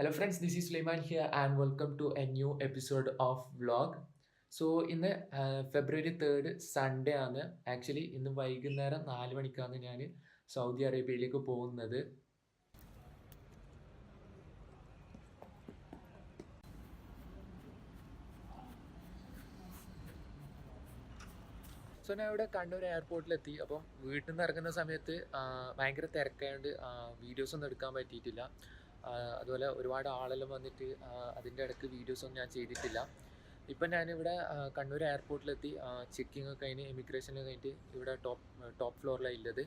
Hello friends, this is Sulaiman here and welcome to a new episode of vlog. So ഇന്ന് ഫെബ്രുവരി 3 Sunday ആണ്. Actually ഇന്ന് വൈകുന്നേരം 4 മണിക്കാണ് ഞാൻ സൗദി അറേബ്യയിലേക്ക് പോകുന്നത്. സോ ഞാൻ ഇവിടെ കണ്ണൂർ എയർപോർട്ടിലെത്തി. അപ്പം വീട്ടിൽ നിന്ന് ഇറങ്ങുന്ന സമയത്ത് ഭയങ്കര തിരക്കായതുകൊണ്ട് വീഡിയോസ് ഒന്നും എടുക്കാൻ പറ്റിയിട്ടില്ല. അതുപോലെ ഒരുപാട് ആളെല്ലാം വന്നിട്ട് അതിൻ്റെ ഇടയ്ക്ക് വീഡിയോസൊന്നും ഞാൻ ചെയ്തിട്ടില്ല. ഇപ്പം ഞാനിവിടെ കണ്ണൂർ എയർപോർട്ടിലെത്തി. ചെക്കിംഗ് ഒക്കെ കഴിഞ്ഞ് ഇമിഗ്രേഷനിൽ കഴിഞ്ഞിട്ട് ഇവിടെ ടോപ്പ് ഫ്ലോറിലാണ് ഉള്ളത്.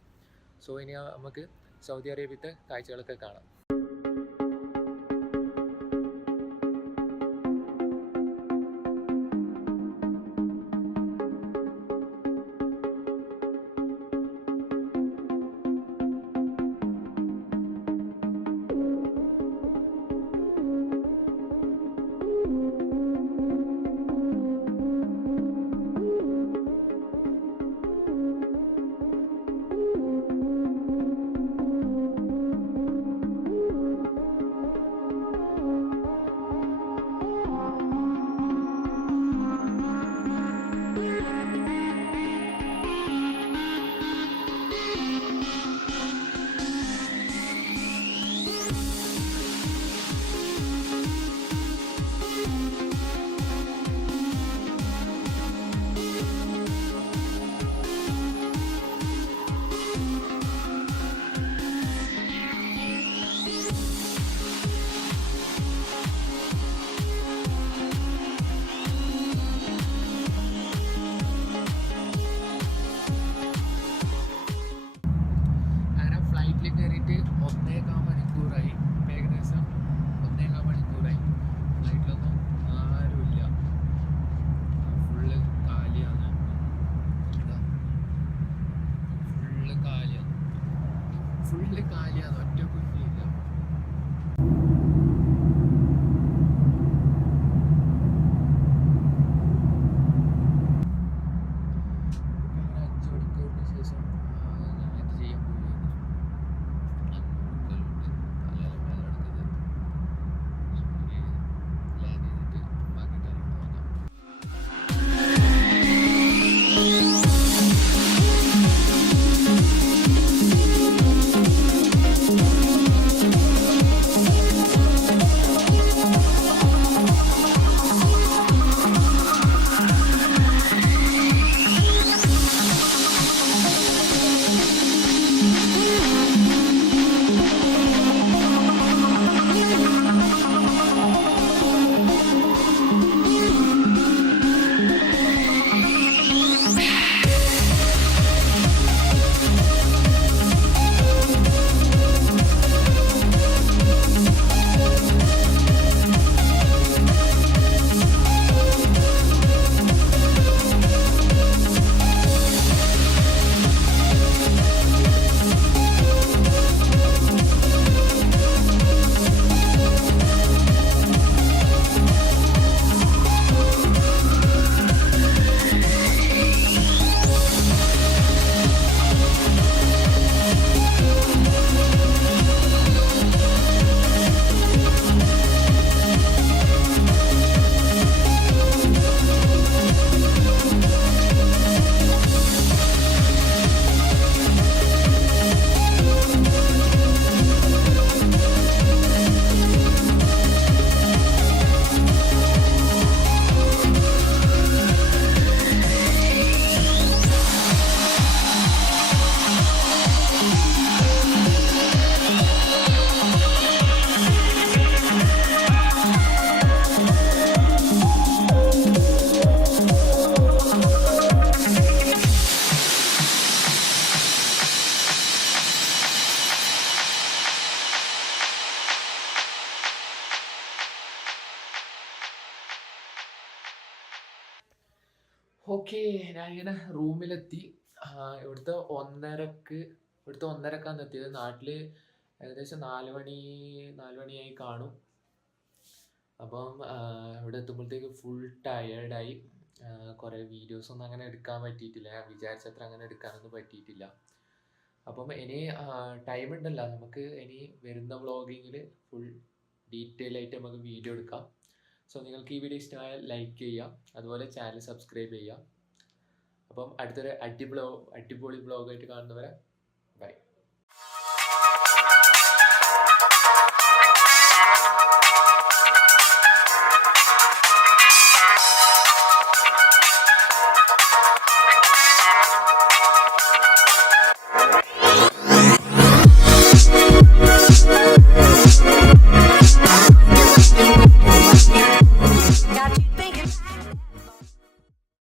സോ ഇനി നമുക്ക് സൗദി അറേബ്യത്തെ കാഴ്ചകളൊക്കെ കാണാം. കയറിയിട്ട് 1.25 മണിക്കൂറായി. ഏകദേശം 1.25 മണിക്കൂറായി. ഫ്ലൈറ്റിലൊന്നും ആരുമില്ല, ഫുള്ള് കാലിയാണ്. ഫുള്ള് കാലിയാണ്, ഒറ്റ കുഞ്ഞില്ല. ഓക്കെ, ഞാനിങ്ങനെ റൂമിലെത്തി. ഇവിടുത്തെ ഒന്നരക്കാണ് എത്തിയത്. നാട്ടിൽ ഏകദേശം 4 മണിയായി കാണും. അപ്പം ഇവിടെ എത്തുമ്പോഴത്തേക്ക് ഫുൾ ടയേർഡായി. കുറേ വീഡിയോസൊന്നും അങ്ങനെ എടുക്കാൻ പറ്റിയിട്ടില്ല. ഞാൻ വിചാരിച്ചത്ര അങ്ങനെ എടുക്കാനൊന്നും പറ്റിയിട്ടില്ല. അപ്പം ഇനി ടൈം ഉണ്ടല്ലോ, നമുക്ക് ഇനി വരുന്ന വ്ളോഗിങ്ങിൽ ഫുൾ ഡീറ്റെയിൽ ആയിട്ട് നമുക്ക് വീഡിയോ എടുക്കാം. സോ നിങ്ങൾക്ക് ഈ വീഡിയോ ഇഷ്ടമായാൽ ലൈക്ക് ചെയ്യുക, അതുപോലെ ചാനൽ സബ്സ്ക്രൈബ് ചെയ്യുക. അപ്പം അടുത്തൊരു അടിപൊളി ബ്ലോഗായിട്ട് കാണുന്നവരെ ബൈ.